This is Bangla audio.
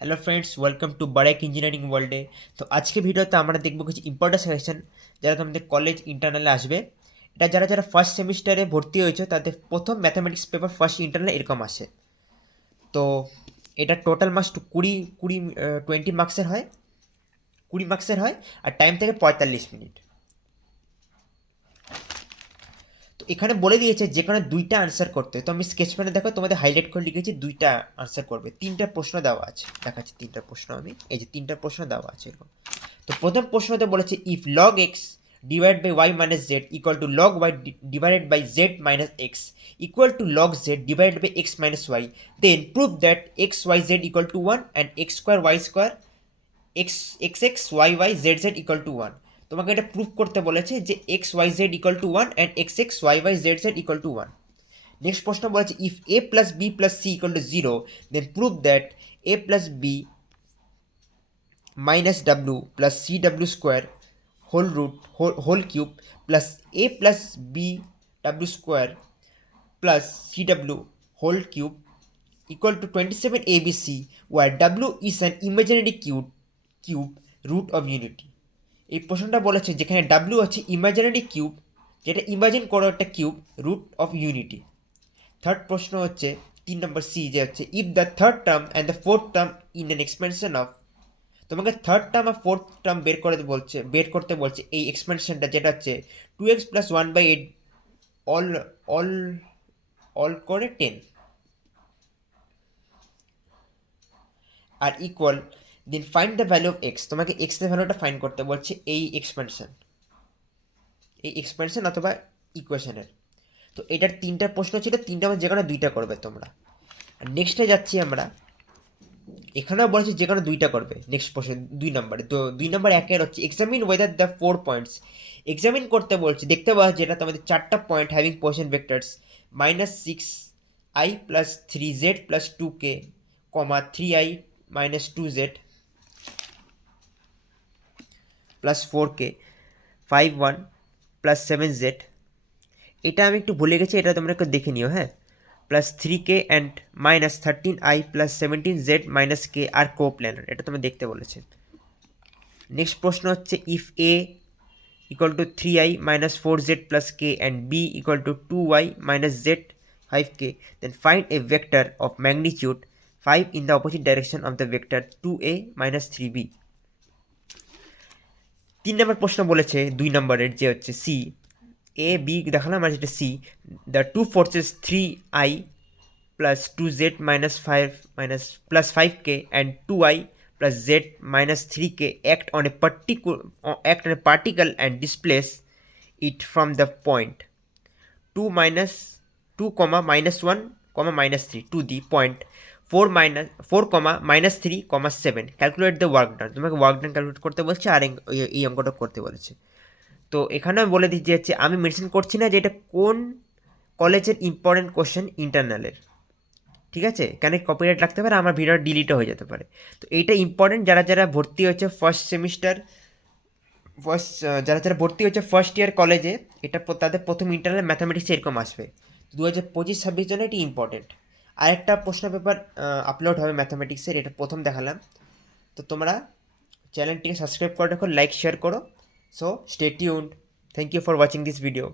Hello friends, welcome to Barek engineering ওয়ার্ল্ডে। তো আজকে ভিডিওতে আমরা দেখবো কিছু ইম্পর্টেন্ট সাজেশন যারা তোমাদের কলেজ ইন্টারনালে আসবে। এটা যারা যারা ফার্স্ট সেমিস্টারে ভর্তি হয়েছে তাদের প্রথম ম্যাথামেটিক্স পেপার ফার্স্ট ইন্টারনালে এরকম আসে। তো এটা টোটাল মার্কস কুড়ি কুড়ি 20 মার্কসের হয়, 20 মার্কসের হয়। আর টাইম থেকে 45 মিনিট। তো এখানে বলে দিয়েছে যে কোনো দুইটা আনসার করতে। তো আমি স্কেচ পেনে দেখো তোমাদের হাইলাইট করে লিখেছি দুইটা আনসার করবে। তিনটা প্রশ্ন দেওয়া আছে, দেখাচ্ছি তিনটা প্রশ্ন। আমি এই যে তিনটা প্রশ্ন দেওয়া আছে এরকম। তো প্রথম প্রশ্নতে বলেছে if log X divide by Y minus Z equal to log Y divided by Z minus X equal to log Z divided by X minus Y, then prove that X Y Z equal to one and X square Y square X X X Y Y Z Z equal to one. তোমাকে এটা প্রুভ করতে বলেছে যে X Y Z equal to one and X X Y Y Z Z equal to one. Next প্রশ্ন বলেছে if A plus B plus C equal to zero then prove that A plus B minus w plus cw square whole root whole cube plus a plus b w square plus cw whole cube equal to 27 abc, where w is an imaginary cube root of unity. এই প্রশ্নটা বলেছে যেখানে w হচ্ছে ইমাজিনারি কিউব, যেটা ইমাজিন করো একটা cube, root of unity. Third প্রশ্ন হচ্ছে 3 নম্বর সি, যে হচ্ছে if the third term and the fourth term in an expansion of. তোমাকে থার্ড টার্ম আর ফোর্থ টার্ম বের করতে বলছে এই এক্সপেনশনটা, যেটা হচ্ছে 2x plus 1/8 all all all করে 10 আর equal, then find the value of x. তোমাকে এক্স এর ভ্যালুটা ফাইন্ড করতে বলছে এই এক্সপেনশন অথবা ইকুয়েশনের। তো এটার তিনটা প্রশ্ন ছিল, তিনটা যে কোনো দুইটা করবে তোমরা। আর নেক্সটে যাচ্ছি আমরা। এখানেও বলেছে যে কোনো দুইটা করবে। নেক্সট প্রশ্ন 2 নম্বরে। তো 2 নম্বর একের হচ্ছে examine whether the 4 points. Examine করতে বলছে, দেখতে পাওয়া যেটা তোমাদের চারটা point having position vectors -6i plus 3z plus 2k, 3i minus 2z plus 4k, 5 1 plus 7z। এটা আমি একটু ভুলে গেছি, এটা তোমরা একটু দেখে নিও। হ্যাঁ, plus 3k and -13i plus 17z minus k আর কোপ্ল্যানার, এটা তোমরা দেখতে বলেছে। নেক্সট প্রশ্ন হচ্ছে if A equal to 3i minus 4z plus K and B equal to 2y minus z 5k, then find a vector of magnitude 5 in the opposite direction of the vector 2a minus 3b। 3 number প্রশ্ন বলেছে 2 নম্বরের, যে হচ্ছে সি এ বি দেখালাম আর যেটা C, the two forces 3i plus 2z minus 5 minus plus 5k and 2i plus z minus 3k act on a particle and displace it from the point 2 minus 2 comma minus 1 comma minus 3 to the point 4 minus 4 comma minus 3 comma 7. Calculate the work done. তোমাকে ওয়ার্ক ডান ক্যালকুলেট করতে বলছে আর এই অঙ্কটা করতে বলেছে। তো এখানে আমি বলে দিচ্ছি হচ্ছে আমি মেনশন করছি না যে এটা কোন কলেজের ইম্পর্টেন্ট কোশ্চেন ইন্টারনালের, ঠিক আছে? কেন কপিরাইট লাগতে পারে, আমার ভিডিও ডিলিটও হয়ে যেতে পারে। তো এইটা ইম্পর্টেন্ট যারা যারা ভর্তি হয়েছে ফার্স্ট সেমিস্টার, যারা যারা ভর্তি হয়েছে ফার্স্ট ইয়ার কলেজে, এটা তাদের প্রথম ইন্টারনাল ম্যাথামেটিক্স এরকম আসবে। 2025-26 জন্য এটি ইম্পর্টেন্ট। আরেকটা প্রশ্ন পেপার আপলোড হবে ম্যাথামেটিক্সের, এটা প্রথম দেখালাম। তো তোমরা চ্যানেলটিকে সাবস্ক্রাইব করে রাখো, লাইক শেয়ার করো। So stay tuned. Thank you for watching this video.